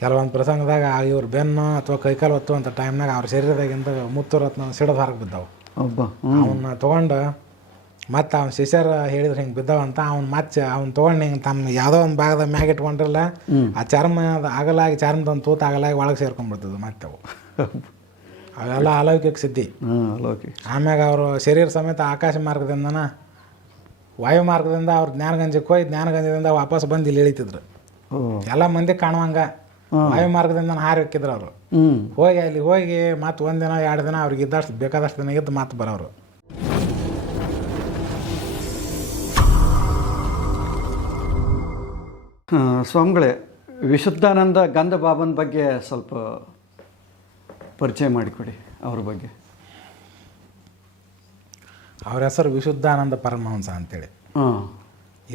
ಕೆಲವೊಂದು ಪ್ರಸಂಗದಾಗ ಇವ್ರ ಬೆನ್ನು ಅಥವಾ ಕೈಕಾಲು ಹೊತ್ತು ಅಂತ ಟೈಮ್ನಾಗ ಅವ್ರ ಶರೀರದಾಗಿಂದ ರತ್ನ ಸಿಡದ ಹರಗೆ ಬಿದ್ದಾವೆ ಅವನ್ನ ತೊಗೊಂಡು ಮತ್ತೆ ಅವ್ನ ಶಿಷ್ಯರ ಹೇಳಿದ್ರೆ ಹಿಂಗೆ ಬಿದ್ದಾವಂತ ಅವ್ನು ಮತ್ತೆ ಅವ್ನು ತೊಗೊಂಡು ಹಿಂಗೆ ತಮ್ಮ ಯಾವುದೋ ಒಂದು ಭಾಗದ ಮ್ಯಾಗ ಇಟ್ಕೊಂಡಿರಲ್ಲ ಆ ಚರ್ಮದ ಆಗಲಾಗಿ ಚರ್ಮದ ಒಂದು ತೂತ ಆಗಲಾಗಿ ಒಳಗೆ ಸೇರ್ಕೊಂಡ್ಬಿಡ್ತದೆ ಮತ್ತೆ ಅವು ಅವೆಲ್ಲ ಅಲೌಕಿಕ ಸಿದ್ಧಿ ಆಮ್ಯಾಗ ಅವರು ಶರೀರ ಸಮೇತ ಆಕಾಶ ಮಾರ್ಗದಿಂದನ ವಾಯು ಮಾರ್ಗದಿಂದ ಅವ್ರು ಜ್ಞಾನಗಂಜಕ್ಕೆ ಹೋಗಿ ಜ್ಞಾನಗಂಜದಿಂದ ವಾಪಸ್ ಬಂದು ಇಲ್ಲಿ ಇಳಿತಿದ್ರು ಎಲ್ಲ ಮಂದಿ ಕಾಣುವಂಗ ವಾಯು ಮಾರ್ಗದಿಂದ ನಾನು ಹಾರಿ ಹಾಕಿದ್ರು ಅವರು ಹೋಗಿ ಅಲ್ಲಿ ಹೋಗಿ ಮತ್ತೆ ಒಂದಿನ ಎರಡು ದಿನ ಅವ್ರಿಗೆ ಇದ್ದಷ್ಟು ಬೇಕಾದಷ್ಟು ದಿನ ಇದ್ದು ಮತ್ತೆ ಬರೋರು ಸ್ವಾಮಿಗಳೇ ವಿಶುದ್ಧಾನಂದ ಗಂಧ ಬಾಬನ್ ಬಗ್ಗೆ ಸ್ವಲ್ಪ ಪರಿಚಯ ಮಾಡಿಕೊಡಿ ಅವ್ರ ಬಗ್ಗೆ ಅವ್ರ ಹೆಸರು ವಿಶುದ್ಧಾನಂದ ಪರಮಹಂಸ ಅಂತೇಳಿ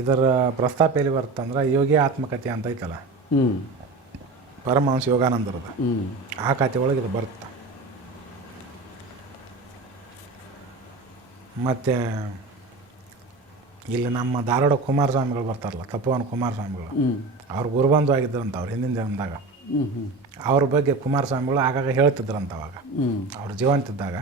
ಇದರ ಪ್ರಸ್ತಾಪ ಎಲ್ಲಿ ಬರ್ತಂದ್ರೆ ಯೋಗಿ ಆತ್ಮಕಥೆ ಅಂತ ಐತಲ್ಲ ಪರಮಹಂಸ ಯೋಗಾನಂದರದ ಆ ಖಾತೆ ಒಳಗೆ ಇದು ಬರುತ್ತೆ ಮತ್ತು ಇಲ್ಲಿ ನಮ್ಮ ಧಾರವಾಡ ಕುಮಾರಸ್ವಾಮಿಗಳು ಬರ್ತಾರಲ್ಲ ತಪ್ಪವನ್ ಕುಮಾರಸ್ವಾಮಿಗಳು ಅವ್ರು ಗುರುಬಂಧು ಆಗಿದ್ದರಂತ ಅವ್ರು ಹಿಂದಿನ ಜನ್ಮದಾಗ ಅವ್ರ ಬಗ್ಗೆ ಕುಮಾರಸ್ವಾಮಿಗಳು ಆಗಾಗ ಹೇಳ್ತಿದ್ರಂತ ಅವಾಗ ಅವ್ರು ಜೀವಂತಿದ್ದಾಗ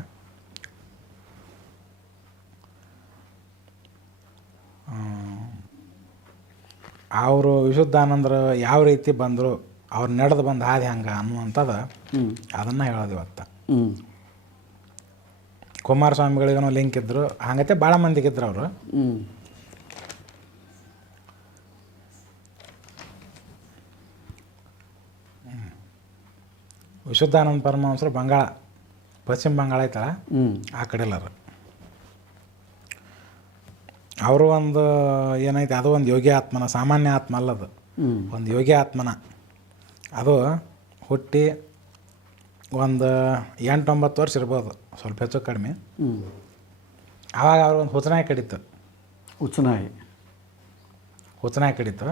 ಅವರು ವಿಶುದ್ಧಾನಂದರು ಯಾವ ರೀತಿ ಬಂದರು ಅವ್ರು ನಡೆದು ಬಂದ ಹಾದಿ ಹಂಗ ಅನ್ನುವಂಥದ್ದು ಅದನ್ನ ಹೇಳೋದು ಇವತ್ತು ಕುಮಾರಸ್ವಾಮಿಗಳಿಗೂ ಲಿಂಕ್ ಇದ್ರು ಹಂಗತೆ ಭಾಳ ಮಂದಿಗಿದ್ರು ಅವರು ವಿಶುದ್ಧಾನಂದ ಪರಮಹಂಸರು ಬಂಗಾಳ ಪಶ್ಚಿಮ ಬಂಗಾಳ ಐತಲ್ಲ ಆ ಕಡೆಲ್ಲರು ಅವರು ಒಂದು ಏನೈತೆ ಅದು ಒಂದು ಯೋಗಿ ಆತ್ಮನ ಸಾಮಾನ್ಯ ಆತ್ಮ ಅಲ್ಲದು ಒಂದು ಯೋಗಿ ಆತ್ಮನ ಅದು ಹುಟ್ಟಿ ಒಂದು ಎಂಟೊಂಬತ್ತು ವರ್ಷ ಇರ್ಬೋದು ಸ್ವಲ್ಪ ಹೆಚ್ಚು ಕಡಿಮೆ ಆವಾಗ ಅವ್ರು ಒಂದು ಹುಚ್ಚನಾಯಿ ಕಡಿತು ಹುಚ್ಚನಾಯಿ ಹುಚ್ಚನಾಯಿ ಕಡಿತು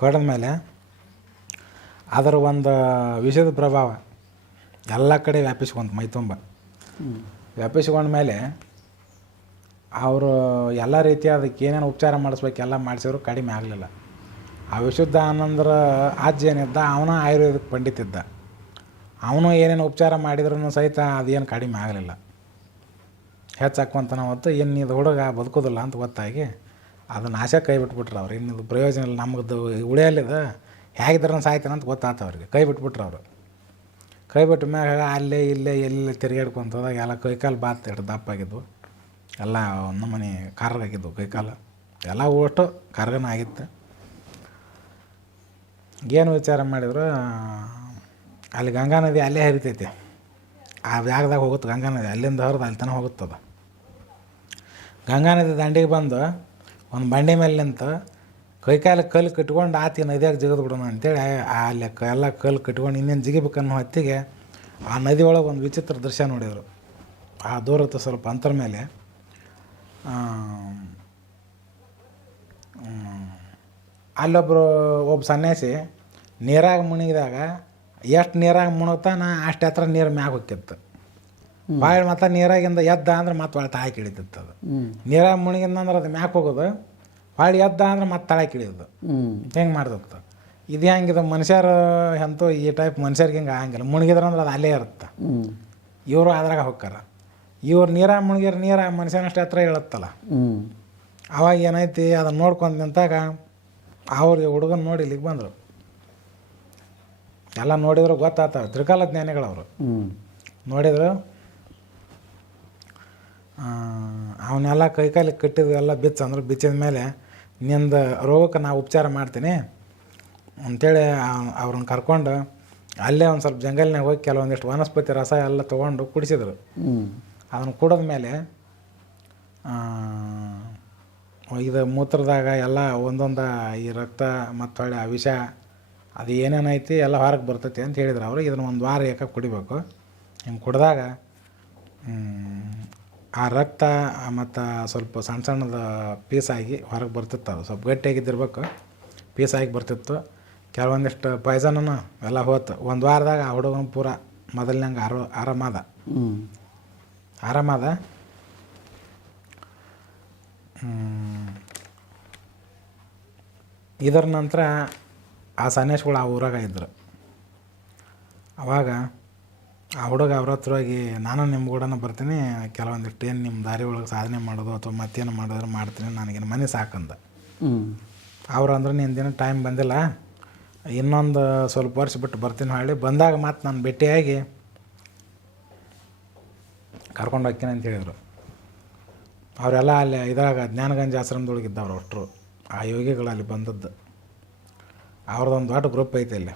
ಕಡಿದ ಮೇಲೆ ಅದರ ಒಂದು ವಿಷದ ಪ್ರಭಾವ ಎಲ್ಲ ಕಡೆ ಮೈ ತುಂಬ ವ್ಯಾಪಿಸ್ಕೊಂಡ ಮೇಲೆ ಅವರು ಎಲ್ಲ ಅದಕ್ಕೆ ಏನೇನು ಉಪಚಾರ ಮಾಡಿಸ್ಬೇಕು ಎಲ್ಲ ಮಾಡಿಸಿದ್ರು ಕಡಿಮೆ ಆಗಲಿಲ್ಲ ಆ ವಿಶುದ್ಧ ಆನಂದರ ಏನಿದ್ದ ಅವನ ಪಂಡಿತ ಇದ್ದ ಅವನು ಏನೇನು ಉಪಚಾರ ಮಾಡಿದ್ರೂ ಸಹಿತ ಅದೇನು ಕಡಿಮೆ ಆಗಲಿಲ್ಲ ಹೆಚ್ಚಾಕೊಂತನ ಹೊತ್ತು ಇನ್ನಿದು ಹುಡುಗ ಬದುಕೋದಿಲ್ಲ ಅಂತ ಗೊತ್ತಾಗಿ ಅದನ್ನ ಆಶೆ ಕೈ ಬಿಟ್ಬಿಟ್ರು ಅವ್ರು ಇನ್ನಿದು ಪ್ರಯೋಜನ ಇಲ್ಲ ನಮಗದು ಉಳಿಯಲ್ಲಿದ್ದು ಹೇಗಿದ್ರೂ ಸಾಯ್ತಾನೆ ಅಂತ ಗೊತ್ತಾಯ್ತು ಅವ್ರಿಗೆ ಕೈ ಬಿಟ್ಬಿಟ್ರು ಅವರು ಕೈ ಬಿಟ್ಟ ಮ್ಯಾಗ ಅಲ್ಲೇ ಇಲ್ಲೇ ಎಲ್ಲಿ ತಿರುಗಾಡ್ಕೊಂತದಾಗ ಎಲ್ಲ ಕೈಕಾಲು ಬಾತ್ ಇಟ್ಟು ದಪ್ಪಾಗಿದ್ವು ಎಲ್ಲ ಮನೆ ಕಾರ್ಗಾಗಿದ್ವು ಕೈಕಾಲು ಎಲ್ಲ ಓಟು ಕಾರ್ಗನ ಆಗಿತ್ತು ಏನು ವಿಚಾರ ಮಾಡಿದ್ರು ಅಲ್ಲಿ ಗಂಗಾ ನದಿ ಅಲ್ಲೇ ಹರಿತೈತಿ ಆ ಜಾಗದಾಗ ಹೋಗುತ್ತೆ ಗಂಗಾ ನದಿ ಅಲ್ಲಿಂದ ಹೊರದು ಅಲ್ಲಿ ತನಕ ಹೋಗುತ್ತದ ಗಂಗಾ ನದಿ ದಂಡಿಗೆ ಬಂದು ಒಂದು ಬಂಡೆ ಮೇಲೆ ನಿಂತು ಕೈಕಾಲ ಕಲ್ಲು ಕಟ್ಕೊಂಡು ಆತಿ ನದಿಯಾಗ ಜಿಗಿದು ಬಿಡೋಣ ಅಂತೇಳಿ ಅಲ್ಲಿ ಎಲ್ಲ ಕಲ್ಲು ಕಟ್ಕೊಂಡು ಇನ್ನೇನು ಜಿಗಿಬೇಕನ್ನೋ ಹೊತ್ತಿಗೆ ಆ ನದಿ ಒಂದು ವಿಚಿತ್ರ ದೃಶ್ಯ ನೋಡಿದರು ಆ ದೂರದ ಸ್ವಲ್ಪ ಅಂತರ ಮೇಲೆ ಅಲ್ಲೊಬ್ಬರು ಒಬ್ಬ ಸನ್ಯಾಸಿ ನೀರಾಗಿ ಮುಣಗಿದಾಗ ಎಷ್ಟು ನೀರಾಗ ನಾ ಅಷ್ಟು ಹತ್ರ ನೀರು ಮ್ಯಾಗ ಹೋಗ್ತಿತ್ತು ಬಾಯಿ ಮತ್ತೆ ನೀರಾಗಿಂದ ಎದ್ದ ಅಂದ್ರೆ ಮತ್ತೆ ಭಾಳ ತಾಳಕ್ಕೆ ಇಳಿತಿತ್ತು ಅದು ನೀರಾಗ ಮುಣಗಿಂದ ಅಂದ್ರೆ ಅದು ಮ್ಯಾಕ್ ಹೋಗೋದು ಭಾಳ ಎದ್ದ ಅಂದ್ರೆ ಮತ್ತೆ ತಳೆ ಇಳಿಯೋದು ಹೆಂಗೆ ಮಾಡ್ತಿತ್ತು ಇದು ಹೆಂಗಿದೆ ಮನುಷ್ಯರು ಅಂತೂ ಈ ಟೈಪ್ ಮನುಷ್ಯರಿಗೆ ಹಿಂಗೆ ಆಗಂಗಿಲ್ಲ ಮುಣಗಿದ್ರೆ ಅಂದ್ರೆ ಅದು ಅಲ್ಲೇ ಇರುತ್ತೆ ಇವರು ಅದ್ರಾಗ ಹೋಗ್ತಾರ ಇವ್ರು ನೀರಾಗ ಮುಣಗಿರ ನೀರಾಗ ಮನುಷ್ಯನಷ್ಟು ಹತ್ರ ಹೇಳುತ್ತಲ್ಲ ಅವಾಗ ಏನೈತಿ ಅದನ್ನ ನೋಡ್ಕೊಂಡು ನಿಂತಾಗ ಅವ್ರಿಗೆ ಹುಡುಗನ ನೋಡಿ ಇಲ್ಲಿಗೆ ಬಂದರು ಎಲ್ಲ ನೋಡಿದ್ರು ಗೊತ್ತಾತ ತ್ರಿಕಾಲ ಜ್ಞಾನಿಗಳವರು ನೋಡಿದ್ರು ಅವನ್ನೆಲ್ಲ ಕೈಕಾಲಿಗೆ ಕಟ್ಟಿದ ಎಲ್ಲ ಬಿಚ್ಚ ಅಂದ್ರೆ ಬಿಚ್ಚಿದ ಮೇಲೆ ನಿಂದ ರೋಗಕ್ಕೆ ನಾವು ಉಪಚಾರ ಮಾಡ್ತೀನಿ ಅಂಥೇಳಿ ಅವ್ರನ್ನ ಕರ್ಕೊಂಡು ಅಲ್ಲೇ ಒಂದು ಸ್ವಲ್ಪ ಜಂಗಲ್ನಾಗ ಹೋಗಿ ಕೆಲವೊಂದಿಷ್ಟು ವನಸ್ಪತಿ ರಸ ಎಲ್ಲ ತೊಗೊಂಡು ಕುಡಿಸಿದ್ರು ಅದನ್ನು ಕುಡಿದ ಮೇಲೆ ಇದು ಮೂತ್ರದಾಗ ಎಲ್ಲ ಒಂದೊಂದು ಈ ರಕ್ತ ಮತ್ತು ಹೊಳೆ ಆ ವಿಷ ಅದು ಏನೇನೈತಿ ಎಲ್ಲ ಹೊರಗೆ ಬರ್ತೈತಿ ಅಂತ ಹೇಳಿದ್ರು ಅವರು ಇದನ್ನು ಒಂದು ವಾರ ಏಕ ಕುಡಿಬೇಕು ಹಿಂಗೆ ಕುಡಿದಾಗ ಆ ರಕ್ತ ಮತ್ತು ಸ್ವಲ್ಪ ಸಣ್ಣ ಸಣ್ಣದ ಪೀಸಾಗಿ ಹೊರಗೆ ಬರ್ತಿತ್ತು ಅದು ಸ್ವಲ್ಪ ಗಟ್ಟಿಯಾಗಿದ್ದಿರ್ಬೇಕು ಪೀಸಾಗಿ ಬರ್ತಿತ್ತು ಕೆಲವೊಂದಿಷ್ಟು ಪಾಯ್ಸನೂ ಎಲ್ಲ ಹೋತು ಒಂದು ವಾರದಾಗ ಆ ಹುಡುಗನ ಪೂರ ಮೊದಲಿನಂಗೆ ಆರೋ ಆರಾಮದ ಆರಾಮದ ಇದರ ನಂತರ ಆ ಸನ್ಯಾಸಿಗಳು ಆ ಊರಾಗ ಇದ್ದರು ಅವಾಗ ಆ ಹುಡುಗ ಅವ್ರ ಹತ್ರ ಹೋಗಿ ನಾನು ನಿಮ್ಮ ಗೂಡನ ಬರ್ತೀನಿ ಕೆಲವೊಂದಿಷ್ಟು ಏನು ನಿಮ್ಮ ದಾರಿ ಒಳಗೆ ಸಾಧನೆ ಮಾಡೋದು ಅಥವಾ ಮತ್ತೇನು ಮಾಡಿದ್ರೆ ಮಾಡ್ತೀನಿ ನನಗೇನು ಮನೆ ಸಾಕಂದ ಅವ್ರು ಅಂದ್ರೆ ನೀನು ಟೈಮ್ ಬಂದಿಲ್ಲ ಇನ್ನೊಂದು ಸ್ವಲ್ಪ ವರ್ಷ ಬಿಟ್ಟು ಬರ್ತೀನಿ ಹೇಳಿ ಬಂದಾಗ ಮತ್ತೆ ನಾನು ಭೇಟಿಯಾಗಿ ಕರ್ಕೊಂಡು ಹೋಗ್ತೀನಿ ಅಂತ ಹೇಳಿದರು ಅವರೆಲ್ಲ ಅಲ್ಲಿ ಇದ್ರಾಗ ಜ್ಞಾನಗಂಜ ಆಶ್ರಮದೊಳಗೆ ಇದ್ದವ್ರು ಅಷ್ಟರು ಆ ಯೋಗಿಗಳು ಅಲ್ಲಿ ಬಂದದ್ದು ಅವ್ರದ್ದೊಂದು ದೊಡ್ಡ ಗ್ರೂಪ್ ಐತೆ ಇಲ್ಲಿ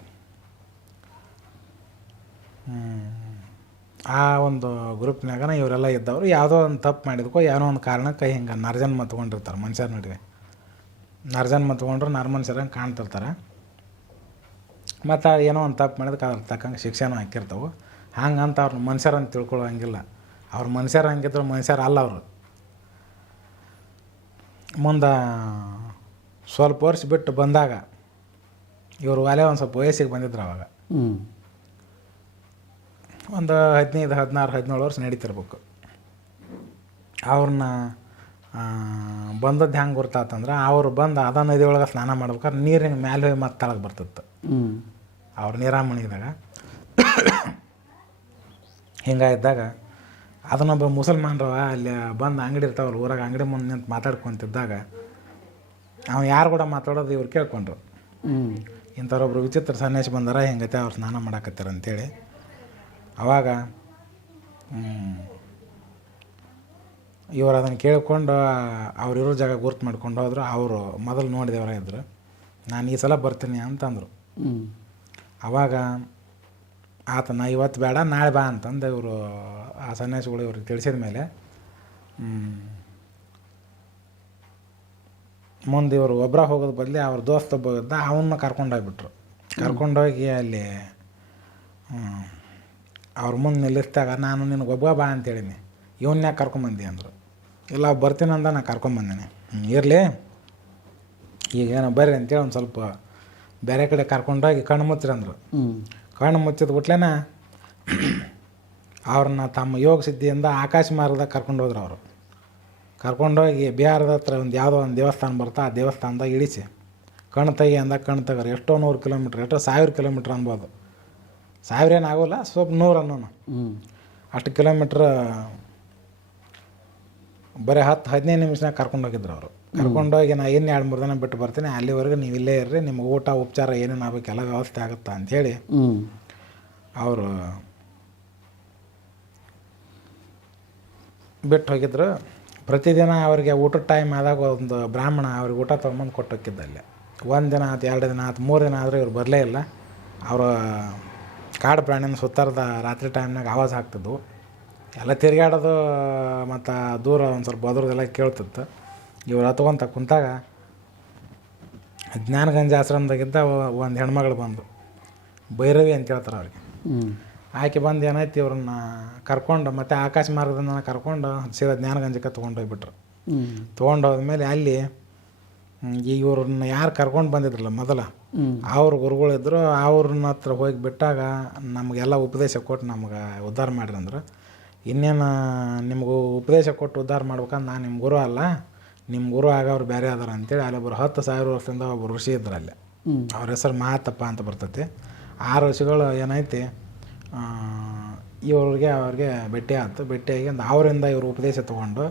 ಆ ಒಂದು ಗ್ರೂಪ್ನಾಗನ ಇವರೆಲ್ಲ ಇದ್ದವರು ಯಾವುದೋ ಒಂದು ತಪ್ಪು ಮಾಡಿದ್ಕೋ ಏನೋ ಒಂದು ಕಾರಣಕ್ಕೆ ಹಿಂಗೆ ನರ್ಜನ್ ಮತ್ಕೊಂಡಿರ್ತಾರೆ ಮನುಷ್ಯರ ನಡುವೆ ನರ್ಜನ್ ಮತ್ಕೊಂಡ್ರು ನರ್ ಮನುಷ್ಯರಂಗೆ ಕಾಣ್ತಿರ್ತಾರೆ ಮತ್ತು ಏನೋ ಒಂದು ತಪ್ಪು ಮಾಡಿದಕ್ಕೆ ಅದ್ರ ತಕ್ಕಂಗೆ ಶಿಕ್ಷೆನೂ ಹಾಕಿರ್ತಾವೆ ಹಂಗಂತ ಅವ್ರ ಮನುಷ್ಯರಂತ ತಿಳ್ಕೊಳ್ಳೋ ಹಂಗಿಲ್ಲ ಅವ್ರ ಮನುಷ್ಯರು ಹಂಗಿದ್ರು ಮನುಷ್ಯರು ಅಲ್ಲ ಅವರು ಮುಂದೆ ಸ್ವಲ್ಪ ವರ್ಷ ಬಿಟ್ಟು ಬಂದಾಗ ಇವರು ಒಲೆ ಒಂದು ಸ್ವಲ್ಪ ವಯಸ್ಸಿಗೆ ಬಂದಿದ್ರು ಅವಾಗ ಒಂದು ಹದಿನೈದು ಹದಿನಾರು ಹದಿನೇಳು ವರ್ಷ ನಡೀತಿರ್ಬೇಕು ಅವ್ರನ್ನ ಬಂದದ್ದು ಹೆಂಗೆ ಗೊತ್ತಾತಂದ್ರೆ ಅವ್ರು ಬಂದು ಅದ ನದಿ ಒಳಗೆ ಸ್ನಾನ ಮಾಡ್ಬೇಕಾದ್ರೆ ಹಿಂಗೆ ಮ್ಯಾಲೆ ಹೋಗಿ ಮತ್ತೆ ತಳಗೆ ಬರ್ತಿತ್ತು ಅವ್ರ ನೀರಾಮಣಿದಾಗ ಹಿಂಗಾಗಿದ್ದಾಗ ಅದನ್ನೊಬ್ಬ ಮುಸಲ್ಮಾನರವ ಅಲ್ಲಿ ಬಂದು ಅಂಗಡಿ ಇರ್ತಾವಲ್ಲ ಊರಾಗ ಅಂಗಡಿ ಮುಂದೆ ನಿಂತು ಮಾತಾಡ್ಕೊತಿದ್ದಾಗ ಅವ್ನು ಯಾರು ಕೂಡ ಮಾತಾಡೋದು ಇವ್ರು ಕೇಳ್ಕೊಂಡ್ರು ಇಂಥವ್ರೊಬ್ರು ವಿಚಿತ್ರ ಸನ್ಯಾಸಿ ಬಂದಾರ ಹೆಂಗೈತೆ ಅವ್ರು ಸ್ನಾನ ಮಾಡಾಕತ್ತಾರ ಅಂತೇಳಿ ಅವಾಗ ಇವರು ಅದನ್ನು ಕೇಳಿಕೊಂಡು ಅವರಿರೋ ಜಾಗ ಗುರ್ತು ಮಾಡ್ಕೊಂಡು ಹೋದ್ರು ಅವರು ಮೊದಲು ನೋಡಿದವರ ಇದ್ರು ನಾನು ಈ ಸಲ ಬರ್ತೀನಿ ಅಂತಂದರು ಅವಾಗ ಆತ ನಾ ಇವತ್ತು ಬೇಡ ನಾಳೆ ಬಾ ಅಂತಂದು ಇವರು ಆ ಸನ್ಯಾಸಿಗಳು ಇವ್ರಿಗೆ ತಿಳಿಸಿದ ಮೇಲೆ ಮುಂದೆ ಇವರು ಒಬ್ಬರ ಹೋಗೋದು ಬದಲಿ ಅವ್ರ ದೋಸ್ತ ಒಬ್ಬ ಇದ್ದ ಅವನ್ನ ಕರ್ಕೊಂಡೋಗ್ಬಿಟ್ರು ಕರ್ಕೊಂಡೋಗಿ ಅಲ್ಲಿ ಅವ್ರ ಮುಂದೆ ನಿಲ್ಲಿಸಿದಾಗ ನಾನು ನಿನಗೆ ಒಬ್ಬ ಬಾ ಅಂತ ಇವನ್ನ ಯಾಕೆ ಕರ್ಕೊಂಬಂದಿ ಅಂದರು ಇಲ್ಲ ಬರ್ತೀನಿ ಅಂದ ನಾನು ಕರ್ಕೊಂಬಂದಿನಿ ಇರಲಿ ಈಗ ಏನೋ ಬರ್ರಿ ಅಂತೇಳಿ ಒಂದು ಸ್ವಲ್ಪ ಬೇರೆ ಕಡೆ ಕರ್ಕೊಂಡೋಗಿ ಕಣ್ಣು ಹ್ಞೂ ಕಣ್ಣು ಮುಚ್ಚಿದ ಗುಟ್ಲೆನ ಅವ್ರನ್ನ ತಮ್ಮ ಯೋಗ ಸಿದ್ಧಿಯಿಂದ ಆಕಾಶ ಮಾರ್ಗದಾಗ ಕರ್ಕೊಂಡು ಹೋದ್ರು ಅವರು ಕರ್ಕೊಂಡೋಗಿ ಬಿಹಾರದ ಹತ್ರ ಒಂದು ಯಾವುದೋ ಒಂದು ದೇವಸ್ಥಾನ ಬರ್ತಾ ಆ ದೇವಸ್ಥಾನದಾಗ ಇಳಿಸಿ ಕಣ್ಣು ತೆಗಿ ಅಂದಾಗ ಕಣ್ಣು ತೆಗೋರು ಎಷ್ಟೋ ನೂರು ಕಿಲೋಮೀಟ್ರ್ ಎಷ್ಟೋ ಸಾವಿರ ಕಿಲೋಮೀಟ್ರ್ ಅನ್ಬೋದು ಸಾವಿರ ಏನು ಆಗೋಲ್ಲ ಸ್ವಲ್ಪ ನೂರು ಅನ್ನೋನು ಅಷ್ಟು ಕಿಲೋಮೀಟ್ರ್ ಬರೀ ಹತ್ತು ಹದಿನೈದು ನಿಮಿಷನಾಗ ಕರ್ಕೊಂಡೋಗಿದ್ರು ಅವರು ಕರ್ಕೊಂಡೋಗಿ ನಾ ಇನ್ನು ಎರಡು ಮೂರು ದಿನ ಬಿಟ್ಟು ಬರ್ತೀನಿ ಅಲ್ಲಿವರೆಗೂ ನೀವು ಇಲ್ಲೇ ಇರ್ರಿ ನಿಮ್ಗೆ ಊಟ ಉಪಚಾರ ಏನೇನು ಆಗಬೇಕು ಎಲ್ಲ ವ್ಯವಸ್ಥೆ ಆಗುತ್ತಾ ಅಂಥೇಳಿ ಅವರು ಬಿಟ್ಟು ಹೋಗಿದ್ರು ಪ್ರತಿದಿನ ಅವರಿಗೆ ಊಟದ ಟೈಮ್ ಆದಾಗ ಒಂದು ಬ್ರಾಹ್ಮಣ ಅವ್ರಿಗೆ ಊಟ ತೊಗೊಂಬಂದು ಅಲ್ಲಿ ಒಂದು ದಿನ ಆಯ್ತು ಎರಡು ದಿನ ಆಯ್ತು ಮೂರು ದಿನ ಆದರೂ ಇವ್ರು ಬರಲೇ ಇಲ್ಲ ಅವರು ಕಾಡು ಪ್ರಾಣಿನ ಸುತ್ತಾರದ ರಾತ್ರಿ ಟೈಮ್ನಾಗ ಆವಾಜ್ ಹಾಕ್ತಿದ್ವು ಎಲ್ಲ ತಿರುಗಾಡೋದು ಮತ್ತು ದೂರ ಒಂದು ಸ್ವಲ್ಪ ಬದ್ರದೆಲ್ಲ ಕೇಳ್ತಿತ್ತು ಇವ್ರು ಹತ್ಕೊಂತ ಕುಂತಾಗ ಜ್ಞಾನಗಂಜ ಆಶ್ರಮದಾಗಿದ್ದ ಒಂದು ಹೆಣ್ಮಗಳು ಬಂದು ಭೈರವಿ ಅಂತ ಹೇಳ್ತಾರೆ ಅವ್ರಿಗೆ ಆಕೆ ಬಂದು ಏನಾಯ್ತು ಇವ್ರನ್ನ ಕರ್ಕೊಂಡು ಮತ್ತು ಆಕಾಶ ಮಾರ್ಗದಿಂದ ಕರ್ಕೊಂಡು ಸೀದಾ ಜ್ಞಾನಗಂಜಕ್ಕೆ ತೊಗೊಂಡೋಗ್ಬಿಟ್ರು ತೊಗೊಂಡೋದ್ಮೇಲೆ ಅಲ್ಲಿ ಇವ್ರನ್ನ ಯಾರು ಕರ್ಕೊಂಡು ಬಂದಿದ್ರಲ್ಲ ಮೊದಲ ಅವ್ರ ಗುರುಗಳಿದ್ರು ಅವ್ರನ್ನ ಹತ್ರ ಹೋಗಿ ಬಿಟ್ಟಾಗ ನಮಗೆಲ್ಲ ಉಪದೇಶ ಕೊಟ್ಟು ನಮ್ಗೆ ಉದ್ಧಾರ ಮಾಡಿರಿ ಅಂದ್ರೆ ಇನ್ನೇನು ನಿಮಗೂ ಉಪದೇಶ ಕೊಟ್ಟು ಉದ್ಧಾರ ಮಾಡ್ಬೇಕಂದ್ರೆ ನಾನು ನಿಮ್ಮ ಗುರು ಅಲ್ಲ ನಿಮ್ಮ ಗುರು ಆಗ ಅವ್ರು ಬೇರೆ ಅದಾರ ಅಂತೇಳಿ ಅಲ್ಲೊಬ್ಬರು ಹತ್ತು ಸಾವಿರ ವರ್ಷದಿಂದ ಒಬ್ಬರು ಋಷಿ ಇದ್ರು ಅವ್ರ ಹೆಸರು ಮಾತಪ್ಪ ಅಂತ ಬರ್ತೈತಿ ಆ ಋಷಿಗಳು ಏನೈತಿ ಇವ್ರಿಗೆ ಅವ್ರಿಗೆ ಭೇಟಿ ಆಯ್ತು ಭೇಟಿಯಾಗಿ ಒಂದು ಅವರಿಂದ ಇವರು ಉಪದೇಶ ತೊಗೊಂಡು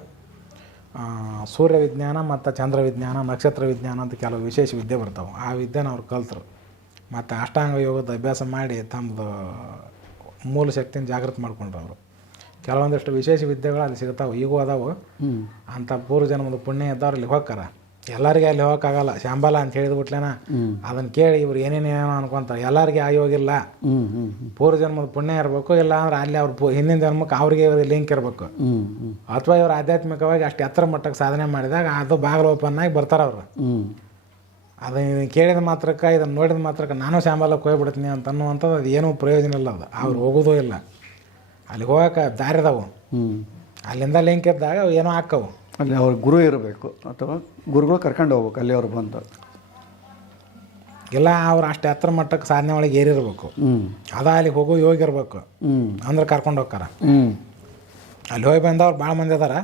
ಸೂರ್ಯ ವಿಜ್ಞಾನ ಮತ್ತು ಚಂದ್ರ ವಿಜ್ಞಾನ ನಕ್ಷತ್ರ ವಿಜ್ಞಾನ ಅಂತ ಕೆಲವು ವಿಶೇಷ ವಿದ್ಯೆ ಬರ್ತಾವೆ ಆ ವಿದ್ಯೆನ ಅವ್ರು ಕಲ್ತರು ಮತ್ತು ಅಷ್ಟಾಂಗ ಯೋಗದ ಅಭ್ಯಾಸ ಮಾಡಿ ತಮ್ಮದು ಮೂಲ ಶಕ್ತಿನ ಜಾಗೃತಿ ಮಾಡ್ಕೊಂಡ್ರು ಅವರು ಕೆಲವೊಂದಿಷ್ಟು ವಿಶೇಷ ವಿದ್ಯೆಗಳು ಅಲ್ಲಿ ಸಿಗ್ತಾವೆ ಈಗೂ ಅದಾವು ಅಂತ ಪೂರ್ವ ಜನ್ಮದ ಪುಣ್ಯ ಇದ್ದವ್ರು ಅಲ್ಲಿ ಹೋಗ್ತಾರ ಎಲ್ಲರಿಗೆ ಅಲ್ಲಿ ಹೋಗಕ್ಕಾಗಲ್ಲ ಶಾಂಬಲ ಅಂತ ಹೇಳಿದ ಬಿಟ್ಲೇನ ಅದನ್ನ ಕೇಳಿ ಇವ್ರು ಏನೇನೇನೋ ಅನ್ಕೊಂತಾರೆ ಎಲ್ಲರಿಗೆ ಆಯೋಗಿಲ್ಲ ಪೂರ್ವ ಜನ್ಮದ ಪುಣ್ಯ ಇರಬೇಕು ಇಲ್ಲ ಅಂದ್ರೆ ಅಲ್ಲಿ ಅವ್ರ ಹಿಂದಿನ ಜನ್ಮಕ್ಕೆ ಅವ್ರಿಗೆ ಇವ್ರಿಗೆ ಲಿಂಕ್ ಇರಬೇಕು ಅಥವಾ ಇವ್ರು ಆಧ್ಯಾತ್ಮಿಕವಾಗಿ ಅಷ್ಟು ಎತ್ತರ ಮಟ್ಟಕ್ಕೆ ಸಾಧನೆ ಮಾಡಿದಾಗ ಅದು ಬಾಗಿಲು ಓಪನ್ ಆಗಿ ಬರ್ತಾರೆ ಅವರು ಅದನ್ನ ಕೇಳಿದ ಮಾತ್ರಕ್ಕೆ ಇದನ್ನ ನೋಡಿದ ಮಾತ್ರಕ್ಕೆ ನಾನು ಶಾಂಬಲಕ್ಕೆ ಹೋಗ್ಬಿಡ್ತೀನಿ ಅಂತ ಅನ್ನುವಂಥದ್ದು ಅದು ಏನೂ ಪ್ರಯೋಜನ ಇಲ್ಲ ಅದು ಅವ್ರು ಹೋಗೋದೂ ಇಲ್ಲ ಅಲ್ಲಿಗೆ ಹೋಗಕ ದಾರಿ ಅಲ್ಲಿಂದ ಲಿಂಕ್ ಇದ್ದಾಗ ಏನೋ ಹಾಕವು ಅಲ್ಲಿ ಅವ್ರ ಗುರು ಇರಬೇಕು ಅಥವಾ ಗುರುಗಳು ಕರ್ಕೊಂಡು ಹೋಗ್ಬೇಕು ಅಲ್ಲಿ ಅವ್ರು ಬಂದು ಇಲ್ಲ ಅವ್ರು ಅಷ್ಟು ಎತ್ತರ ಮಟ್ಟಕ್ಕೆ ಸಾಧನೆ ಒಳಗೆ ಏರಿರ್ಬೇಕು ಅದ ಅಲ್ಲಿಗೆ ಹೋಗೋ ಹ್ಞೂ ಅಂದ್ರೆ ಕರ್ಕೊಂಡು ಹೋಗ್ತಾರ ಅಲ್ಲಿ ಹೋಗಿ ಬಂದವ್ರು ಭಾಳ ಮಂದಿ ಅದಾರ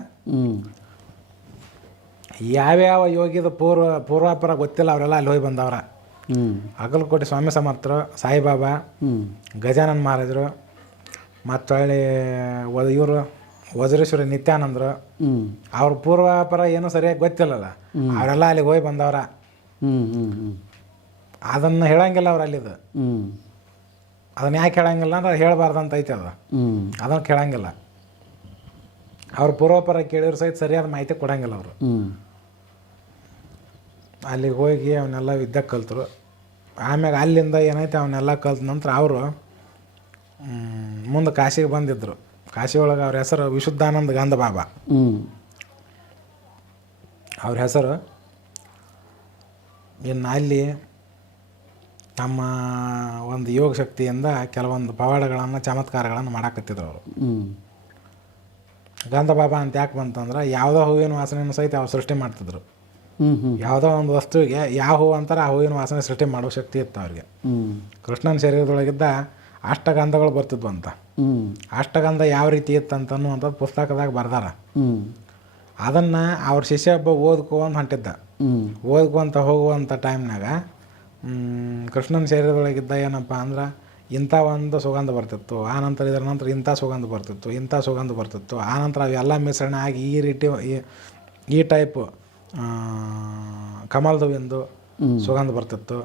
ಯಾವ್ಯಾವ ಯೋಗಿದ ಪೂರ್ವ ಪೂರ್ವಾಪರ ಗೊತ್ತಿಲ್ಲ ಅವರೆಲ್ಲ ಅಲ್ಲಿ ಹೋಗಿ ಬಂದವ್ರ ಅಗಲಕೋಟೆ ಸ್ವಾಮಿ ಸಮರ್ಥರು ಸಾಯಿಬಾಬಾ ಗಜಾನನ್ ಮಹಾರಾಜರು ಮತ್ತು ಹೊಳ್ಳಿ ಒದ ಇವರು ವಜ್ರೇಶ್ವರಿ ನಿತ್ಯಾನಂದರು ಅವ್ರ ಪೂರ್ವಾಪರ ಏನೂ ಸರಿಯಾಗಿ ಗೊತ್ತಿಲ್ಲಲ್ಲ ಅವರೆಲ್ಲ ಅಲ್ಲಿಗೆ ಹೋಗಿ ಬಂದವರ ಅದನ್ನು ಹೇಳಂಗಿಲ್ಲ ಅವ್ರು ಅಲ್ಲಿದು ಅದನ್ನ ಯಾಕೆ ಹೇಳಂಗಿಲ್ಲ ಅಂದ್ರೆ ಅದು ಹೇಳಬಾರ್ದು ಅಂತ ಐತೆ ಅದು ಅದನ್ನು ಕೇಳಂಗಿಲ್ಲ ಅವ್ರ ಪೂರ್ವಾಪರ ಕೇಳಿದ್ರು ಸಹಿತ ಸರಿಯಾದ ಮಾಹಿತಿ ಕೊಡಂಗಿಲ್ಲ ಅವರು ಅಲ್ಲಿಗೆ ಹೋಗಿ ಅವನ್ನೆಲ್ಲ ವಿದ್ಯೆ ಕಲ್ತರು ಆಮ್ಯಾಗ ಅಲ್ಲಿಂದ ಏನೈತೆ ಅವನ್ನೆಲ್ಲ ಕಲ್ತ ನಂತರ ಅವರು ಮುಂದೆ ಕಾಶಿಗೆ ಬಂದಿದ್ದರು ಕಾಶಿ ಒಳಗೆ ಅವ್ರ ಹೆಸರು ವಿಶುದ್ಧಾನಂದ ಗಂಧ ಬಾಬಾ ಅವ್ರ ಹೆಸರು ಇನ್ನು ಅಲ್ಲಿ ನಮ್ಮ ಒಂದು ಯೋಗ ಶಕ್ತಿಯಿಂದ ಕೆಲವೊಂದು ಪವಾಡಗಳನ್ನು ಚಮತ್ಕಾರಗಳನ್ನು ಮಾಡಾಕತ್ತಿದ್ರು ಅವರು ಗಂಧ ಬಾಬಾ ಅಂತ ಯಾಕೆ ಬಂತಂದ್ರೆ ಯಾವುದೋ ಹೂವಿನ ವಾಸನೆಯನ್ನು ಸಹಿತ ಅವ್ರು ಸೃಷ್ಟಿ ಮಾಡ್ತಿದ್ರು ಯಾವುದೋ ಒಂದು ವಸ್ತುವಿಗೆ ಯಾವ ಹೂವು ಅಂತಾರೆ ಆ ಹೂವಿನ ವಾಸನೆ ಸೃಷ್ಟಿ ಮಾಡೋ ಶಕ್ತಿ ಇತ್ತು ಅವ್ರಿಗೆ ಕೃಷ್ಣನ ಶರೀರದೊಳಗಿದ್ದ ಅಷ್ಟಗಂಧಗಳು ಬರ್ತಿದ್ವು ಅಂತ ಅಷ್ಟಗಂಧ ಯಾವ ರೀತಿ ಇತ್ತು ಅಂತ ಪುಸ್ತಕದಾಗ ಬರ್ದಾರ ಅದನ್ನು ಅವ್ರ ಶಿಷ್ಯ ಹಬ್ಬ ಹಂಟಿದ್ದ ಹೊಂಟಿದ್ದ ಓದ್ಕೊಂತ ಹೋಗುವಂಥ ಟೈಮ್ನಾಗ ಕೃಷ್ಣನ ಶರೀರದೊಳಗಿದ್ದ ಏನಪ್ಪ ಅಂದ್ರೆ ಇಂಥ ಒಂದು ಸುಗಂಧ ಬರ್ತಿತ್ತು ಆನಂತರ ಇದರ ನಂತರ ಇಂಥ ಸುಗಂಧ ಬರ್ತಿತ್ತು ಇಂಥ ಸುಗಂಧ ಬರ್ತಿತ್ತು ಆ ನಂತರ ಅವೆಲ್ಲ ಮಿಶ್ರಣ ಆಗಿ ಈ ರೀತಿ ಈ ಟೈಪ್ ಕಮಲ್ದುವಿಂದು ಸುಗಂಧ ಬರ್ತಿತ್ತು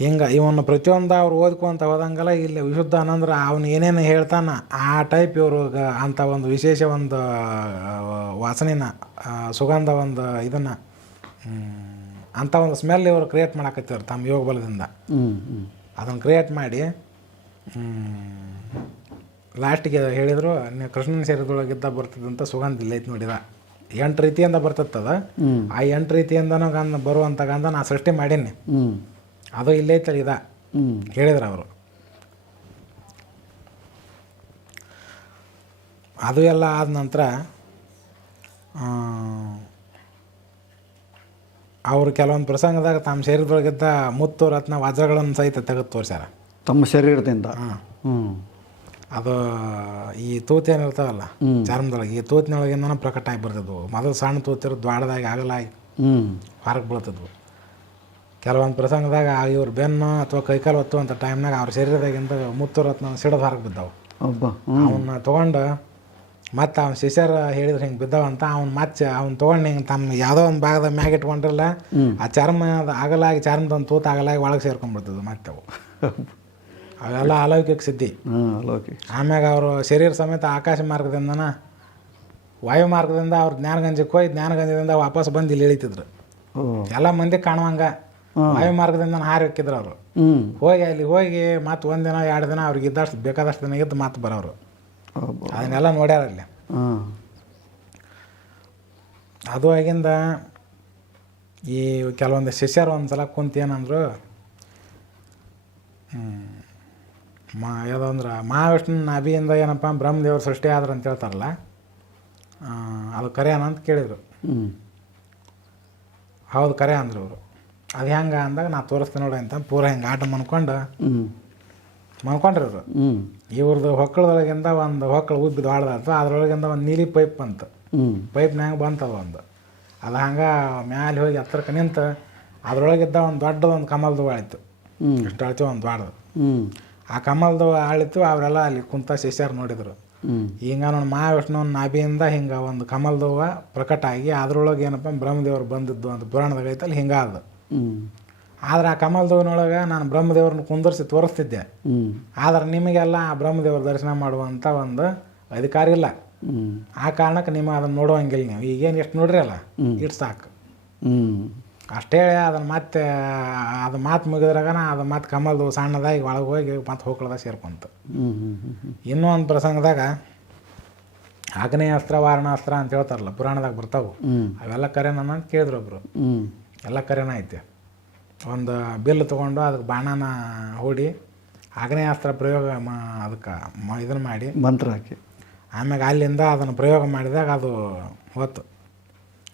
ಹಿಂಗೆ ಇವನ್ನ ಪ್ರತಿಯೊಂದು ಅವ್ರು ಓದ್ಕೊಂತ ಹೋದಂಗೆಲ್ಲ ಇಲ್ಲಿ ವಿಶುದ್ಧ ಅನ್ನಂದ್ರೆ ಅವ್ನು ಏನೇನು ಹೇಳ್ತಾನ ಆ ಟೈಪ್ ಇವರು ಅಂಥ ಒಂದು ವಿಶೇಷ ಒಂದು ವಾಸನೆನ ಸುಗಂಧ ಒಂದು ಇದನ್ನ ಅಂಥ ಒಂದು ಸ್ಮೆಲ್ ಇವರು ಕ್ರಿಯೇಟ್ ಮಾಡಕತ್ತಿದ್ರು ತಮ್ಮ ಯೋಗ ಬಲದಿಂದ ಅದನ್ನು ಕ್ರಿಯೇಟ್ ಮಾಡಿ ಲಾಸ್ಟಿಗೆ ಹೇಳಿದರು ನೀವು ಕೃಷ್ಣನ ಸೇರಿದೊಳಗಿದ್ದ ಬರ್ತದಂತ ಸುಗಂಧ ಇಲ್ಲ ಐತಿ ನೋಡಿದ ಎಂಟು ರೀತಿಯಿಂದ ಬರ್ತತ್ತದ ಆ ಎಂಟು ರೀತಿಯಿಂದನೂ ಗಂಧ ಬರುವಂಥ ಗಂಧ ನಾ ಸೃಷ್ಟಿ ಮಾಡೀನಿ ಅದು ಇಲ್ಲೇ ಐತಲ್ಲ ಹೇಳಿದ್ರು ಅವರು ಅದು ಎಲ್ಲ ಆದ ನಂತರ ಅವರು ಕೆಲವೊಂದು ಪ್ರಸಂಗದಾಗ ತಮ್ಮ ಶರೀರದೊಳಗಿದ್ದ ಮುತ್ತು ರತ್ನ ವಜ್ರಗಳನ್ನು ಸಹಿತ ತೆಗೆದು ತೋರಿಸ್ಯಾರ ತಮ್ಮ ಶರೀರದಿಂದ ಹಾಂ ಅದು ಈ ಏನಿರ್ತಾವಲ್ಲ ಚರ್ಮದೊಳಗೆ ಈ ತೂತಿನೊಳಗಿಂದನೂ ಪ್ರಕಟ ಆಗಿ ಬರ್ತದ್ವು ಮೊದಲು ಸಣ್ಣ ತೂತಿರೋ ದ್ವಾಡದಾಗಿ ಆಗಲಾಗಿ ಹೊರಗೆ ಬೀಳ್ತಿದ್ವು ಕೆಲವೊಂದು ಪ್ರಸಂಗದಾಗ ಇವ್ರ ಬೆನ್ನು ಅಥವಾ ಕೈಕಾಲು ಹೊತ್ತು ಅಂತ ಟೈಮ್ನಾಗ ಅವ್ರ ಮುತ್ತು ರತ್ನ ಸಿಡದ ಹೊರಗೆ ಬಿದ್ದಾವೆ ಅವನ್ನ ತೊಗೊಂಡು ಮತ್ತು ಅವ್ನ ಶಿಷ್ಯರ ಹೇಳಿದ್ರೆ ಹಿಂಗೆ ಬಿದ್ದಾವ ಅಂತ ಅವ್ನ ಮತ್ತೆ ಅವ್ನು ತೊಗೊಂಡು ಹಿಂಗೆ ತಮ್ಮ ಯಾವುದೋ ಒಂದು ಭಾಗದ ಮ್ಯಾಗ ಇಟ್ಕೊಂಡಿರಲ್ಲ ಆ ಚರ್ಮದ ಆಗಲಾಗಿ ಚರ್ಮದ ಒಂದು ತೂತ ಆಗಲಾಗಿ ಒಳಗೆ ಸೇರ್ಕೊಂಡ್ಬಿಡ್ತದೆ ಮತ್ತೆ ಅವು ಅವೆಲ್ಲ ಅಲೌಕಿಕ ಸಿದ್ಧಿ ಆಮ್ಯಾಗ ಅವರು ಶರೀರ ಸಮೇತ ಆಕಾಶ ಮಾರ್ಗದಿಂದನ ವಾಯು ಮಾರ್ಗದಿಂದ ಅವ್ರು ಜ್ಞಾನಗಂಜಕ್ಕೆ ಹೋಗಿ ಜ್ಞಾನಗಂಜದಿಂದ ವಾಪಸ್ ಬಂದು ಇಲ್ಲಿ ಇಳಿತಿದ್ರು ಎಲ್ಲ ಮಂದಿ ಕಾಣುವಂಗೆ ಮಾಯ ಮಾರ್ಗದಿಂದ ಹಾರಿ ಹಾಕಿದ್ರು ಅವರು ಹೋಗಿ ಅಲ್ಲಿ ಹೋಗಿ ಮತ್ತೆ ಒಂದಿನ ಎರಡು ದಿನ ಅವ್ರಿಗೆ ಇದ್ದಷ್ಟು ಬೇಕಾದಷ್ಟು ದಿನ ಇದ್ದು ಮತ್ತೆ ಬರೋರು ಅದನ್ನೆಲ್ಲ ನೋಡ್ಯಾರ ಅಲ್ಲಿ ಅದು ಆಗಿಂದ ಈ ಕೆಲವೊಂದು ಶಿಷ್ಯರು ಒಂದ್ಸಲ ಸಲ ಕುಂತ ಏನಂದ್ರು ಮಾ ಯಾವುದೋ ಅಂದ್ರೆ ಮಹಾವಿಷ್ಣುನ ಅಭಿಯಿಂದ ಏನಪ್ಪ ಬ್ರಹ್ಮದೇವ್ರ ಸೃಷ್ಟಿ ಆದ್ರ ಅಂತ ಹೇಳ್ತಾರಲ್ಲ ಅದು ಕರೆಯನ ಅಂತ ಕೇಳಿದರು ಹೌದು ಕರೆ ಅಂದ್ರು ಅವರು ಅದು ಹೆಂಗ ಅಂದಾಗ ನಾ ತೋರಿಸ್ತೀನಿ ನೋಡಿ ಅಂತ ಪೂರ ಹಿಂಗೆ ಆಟ ಮನ್ಕೊಂಡು ಮನ್ಕೊಂಡ್ರಿ ಅವರು ಇವ್ರದ್ದು ಹೊಕ್ಕಳದೊಳಗಿಂದ ಒಂದು ಹೊಕ್ಕಳ ಉಬ್ಬಿ ದೊಡ್ಡದಾಯ್ತು ಅದ್ರೊಳಗಿಂದ ಒಂದು ನೀಲಿ ಪೈಪ್ ಬಂತು ಪೈಪ್ನಾಗ ಬಂತದ ಒಂದು ಅದು ಹಂಗೆ ಮ್ಯಾಲೆ ಹೋಗಿ ಹತ್ರಕ್ಕೆ ನಿಂತು ಅದ್ರೊಳಗಿದ್ದ ಒಂದು ದೊಡ್ಡದು ಒಂದು ಕಮಲ್ದು ಆಳಿತ್ತು ಇಷ್ಟು ಅಳ್ತೀವಿ ಒಂದು ದೊಡ್ಡದು ಆ ಕಮಲ್ದು ಆಳಿತ್ತು ಅವರೆಲ್ಲ ಅಲ್ಲಿ ಕುಂತ ಶಿಷ್ಯರು ನೋಡಿದರು ಹಿಂಗ ನೋಡಿ ಮಹಾವಿಷ್ಣು ನಾಭಿಯಿಂದ ಹಿಂಗೆ ಒಂದು ಕಮಲ್ದವ ಪ್ರಕಟ ಆಗಿ ಅದ್ರೊಳಗೆ ಏನಪ್ಪ ಬ್ರಹ್ಮದೇವರು ಬಂದಿದ್ದು ಅಂತ ಪುರಾಣದಾಗ ಐತಲ್ಲಿ ಹಿಂಗೆ ಆದ್ರೆ ಆ ಕಮಲದವನೊಳಗೆ ನಾನು ಬ್ರಹ್ಮದೇವ್ರನ್ನ ಕುಂದರ್ಸಿ ತೋರಿಸ್ತಿದ್ದೆ ಆದ್ರೆ ನಿಮಗೆಲ್ಲ ಆ ಬ್ರಹ್ಮದೇವ್ರ ದರ್ಶನ ಮಾಡುವಂಥ ಒಂದು ಅಧಿಕಾರ ಇಲ್ಲ ಆ ಕಾರಣಕ್ಕೆ ನಿಮ್ಮ ಅದನ್ನು ನೋಡೋಂಗಿಲ್ಲ ನೀವು ಈಗೇನು ಎಷ್ಟು ನೋಡ್ರಿ ಅಲ್ಲ ಇಟ್ ಸಾಕು ಅಷ್ಟೇ ಅದನ್ನು ಮತ್ತೆ ಅದು ಮಾತು ಮುಗಿದ್ರಾಗನ ಅದು ಮತ್ತೆ ಕಮಲ್ದು ಸಣ್ಣದಾಗಿ ಒಳಗೆ ಹೋಗಿ ಮತ್ತೆ ಹೋಗ್ಲದಾಗ ಸೇರ್ಕೊಂತು ಇನ್ನೂ ಒಂದು ಪ್ರಸಂಗದಾಗ ಆಗ್ನೇಯಾಸ್ತ್ರ ವಾರಣಾಸ್ತ್ರ ಅಂತ ಹೇಳ್ತಾರಲ್ಲ ಪುರಾಣದಾಗ ಬರ್ತಾವೆ ಅವೆಲ್ಲ ಕರೆ ನನ್ನ ಅಂತ ಕೇಳಿದ್ರು ಒಬ್ರು ಎಲ್ಲ ಕರೆನ ಐತೆ ಒಂದು ಬಿಲ್ ತೊಗೊಂಡು ಅದಕ್ಕೆ ಬಾಣನ ಹೂಡಿ ಆಗ್ನೇಯಾಸ್ತ್ರ ಪ್ರಯೋಗ ಮಾ ಅದಕ್ಕೆ ಮ ಇದನ್ನು ಮಾಡಿ ಮಂತ್ರ ಹಾಕಿ ಆಮ್ಯಾಗ ಅಲ್ಲಿಂದ ಅದನ್ನು ಪ್ರಯೋಗ ಮಾಡಿದಾಗ ಅದು ಹೊತ್ತು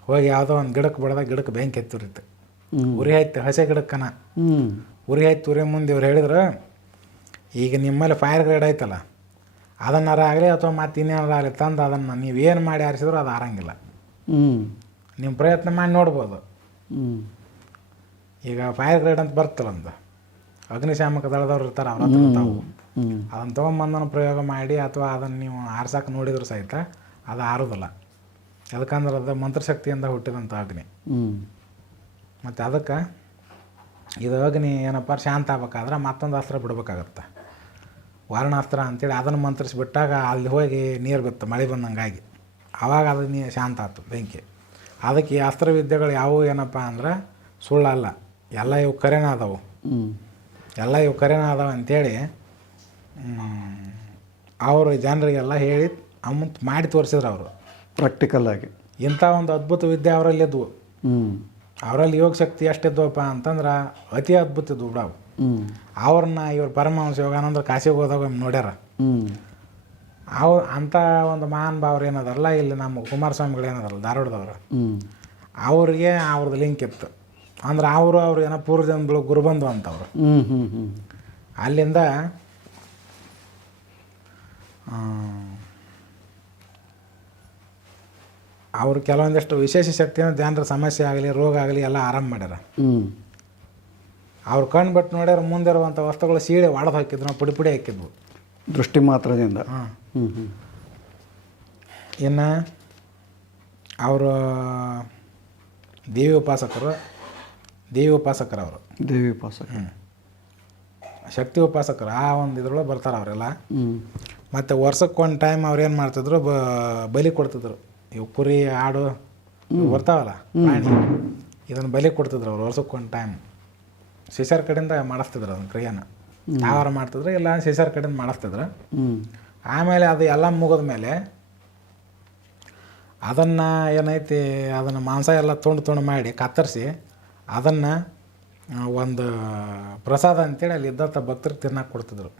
ಹೋಗಿ ಯಾವುದೋ ಒಂದು ಗಿಡಕ್ಕೆ ಬಿಡ್ದಾಗ ಗಿಡಕ್ಕೆ ಬೆಂಕಿ ಎತ್ತುರಿತ್ತು ಉರಿ ಆಯ್ತು ಹಸೆ ಗಿಡಕ್ಕನ ಉರಿ ಆಯ್ತು ಉರಿ ಮುಂದೆ ಇವ್ರು ಹೇಳಿದ್ರು ಈಗ ನಿಮ್ಮಲ್ಲಿ ಫೈರ್ ಗ್ರೇಡ್ ಐತಲ್ಲ ಅದನ್ನಾರ ಆಗಲಿ ಅಥವಾ ಮತ್ತೆ ಇನ್ನೇನಾರ ಆಗಲಿ ತಂದು ಅದನ್ನು ನೀವೇನು ಮಾಡಿ ಆರಿಸಿದ್ರು ಅದು ಆರಂಗಿಲ್ಲ ನಿಮ್ಮ ಪ್ರಯತ್ನ ಮಾಡಿ ನೋಡ್ಬೋದು ಈಗ ಫೈರ್ ಗ್ರೇಡ್ ಅಂತ ಬರ್ತಲ್ಲ ಒಂದು ಅಗ್ನಿಶಾಮಕ ದಳದವ್ರು ಇರ್ತಾರೆ ಅವ್ರ ತಾವು ಅದನ್ನು ತೊಗೊಂಬಂದನ್ನು ಪ್ರಯೋಗ ಮಾಡಿ ಅಥವಾ ಅದನ್ನು ನೀವು ಆರ್ಸಕ್ಕೆ ನೋಡಿದ್ರು ಸಹಿತ ಅದು ಆರೋದಿಲ್ಲ ಯಾಕಂದ್ರೆ ಅದು ಮಂತ್ರಶಕ್ತಿಯಿಂದ ಹುಟ್ಟಿದಂಥ ಅಗ್ನಿ ಮತ್ತು ಅದಕ್ಕೆ ಇದು ಅಗ್ನಿ ಏನಪ್ಪ ಶಾಂತ ಆಗ್ಬೇಕಾದ್ರೆ ಮತ್ತೊಂದು ಅಸ್ತ್ರ ಬಿಡ್ಬೇಕಾಗತ್ತೆ ವರ್ಣಾಸ್ತ್ರ ಅಂತೇಳಿ ಅದನ್ನು ಮಂತ್ರಿಸಿಬಿಟ್ಟಾಗ ಅಲ್ಲಿ ಹೋಗಿ ನೀರು ಬಿತ್ತು ಮಳೆ ಬಂದಂಗಾಗಿ ಅವಾಗ ಅದು ನೀ ಶಾಂತ ಆಯ್ತು ಬೆಂಕಿ ಅದಕ್ಕೆ ಈ ಅಸ್ತ್ರವಿದ್ಯೆಗಳು ಯಾವುವು ಏನಪ್ಪ ಅಂದ್ರೆ ಸುಳ್ಳಲ್ಲ ಎಲ್ಲ ಇವು ಕರೆನ ಅದಾವು ಎಲ್ಲ ಇವು ಕರೆನ ಅದಾವ ಅಂಥೇಳಿ ಅವರು ಜನರಿಗೆಲ್ಲ ಹೇಳಿ ಅಮ್ಮಂತ ಮಾಡಿ ತೋರಿಸಿದ್ರು ಅವರು ಪ್ರಾಕ್ಟಿಕಲ್ ಆಗಿ ಇಂಥ ಒಂದು ಅದ್ಭುತ ವಿದ್ಯೆ ಅವರಲ್ಲಿ ಅವರಲ್ಲಿ ಯೋಗ ಶಕ್ತಿ ಎಷ್ಟಿದ್ವಪ್ಪ ಅಂತಂದ್ರೆ ಅತಿ ಅದ್ಭುತ ಇದ್ವು ಬಿಡವು ಅವ್ರನ್ನ ಇವ್ರ ಪರಮಹಂಸ ಯೋಗಾನಂದ್ರೆ ಕಾಶಿಗೆ ಹೋದಾಗ ನೋಡ್ಯಾರ ಅವ್ ಅಂಥ ಒಂದು ಭಾವ್ರು ಏನದಲ್ಲ ಇಲ್ಲಿ ನಮ್ಮ ಕುಮಾರಸ್ವಾಮಿಗಳು ಏನದಲ್ಲ ಧಾರವಾಡದವ್ರು ಅವ್ರಿಗೆ ಅವ್ರದ್ದು ಲಿಂಕ್ ಇತ್ತು ಅಂದ್ರೆ ಅವರು ಅವ್ರು ಏನೋ ಪೂರ್ವಜನ್ಗಳು ಗುರುಬಂಧು ಅಂತವ್ರು ಅಲ್ಲಿಂದ ಅವ್ರು ಕೆಲವೊಂದಿಷ್ಟು ವಿಶೇಷ ಶಕ್ತಿಯನ್ನು ಜನರ ಸಮಸ್ಯೆ ಆಗಲಿ ರೋಗ ಆಗಲಿ ಎಲ್ಲ ಆರಾಮ ಮಾಡ್ಯಾರ ಅವ್ರು ಕಣ್ಬಿಟ್ಟು ಬಿಟ್ಟು ನೋಡ್ಯಾರ ಮುಂದಿರುವಂಥ ವಸ್ತುಗಳು ಸೀಳೆ ಒಡೆದು ಹಾಕಿದ್ರು ಪುಡಿ ಪುಡಿ ಹಾಕಿದ್ವು ದೃಷ್ಟಿ ಮಾತ್ರದಿಂದ ಹಾಂ ಇನ್ನು ಅವರು ದೇವಿ ಉಪಾಸಕರು ದೇವಿ ಉಪಾಸಕರು ಅವರು ದೇವಿ ಉಪಾಸಕ ಶಕ್ತಿ ಉಪಾಸಕರು ಆ ಒಂದು ಇದ್ರೊಳಗೆ ಬರ್ತಾರೆ ಅವರೆಲ್ಲ ಮತ್ತು ವರ್ಷಕ್ಕೊಂದು ಟೈಮ್ ಅವ್ರೇನು ಏನು ಮಾಡ್ತಿದ್ರು ಬ ಬಲಿ ಕೊಡ್ತಿದ್ರು ಇವು ಕುರಿ ಆಡು ಬರ್ತಾವಲ್ಲ ಪ್ರಾಣಿ ಇದನ್ನು ಬಲಿ ಕೊಡ್ತಿದ್ರು ಅವ್ರು ವರ್ಷಕ್ಕೊಂದು ಟೈಮ್ ಶಿಷ್ಯರ ಕಡೆಯಿಂದ ಮಾಡಿಸ್ತಿದ್ರು ಅದನ್ನ ಕ್ರಿಯೆನ ಯಾವ್ರು ಮಾಡ್ತಿದ್ರು ಇಲ್ಲ ಶಿಷ್ಯರ ಕಡೆಯಿಂದ ಮಾಡಿಸ್ತಿದ್ರು ಆಮೇಲೆ ಅದು ಎಲ್ಲ ಮುಗಿದ ಮೇಲೆ ಅದನ್ನು ಏನೈತಿ ಅದನ್ನು ಮಾಂಸ ಎಲ್ಲ ತುಂಡು ತುಂಡು ಮಾಡಿ ಕತ್ತರಿಸಿ ಅದನ್ನು ಒಂದು ಪ್ರಸಾದ ಅಂತೇಳಿ ಅಲ್ಲಿ ಇದ್ದಂಥ ಭಕ್ತರು ತಿನ್ನಕ್ಕೆ ಕೊಡ್ತಿದ್ರು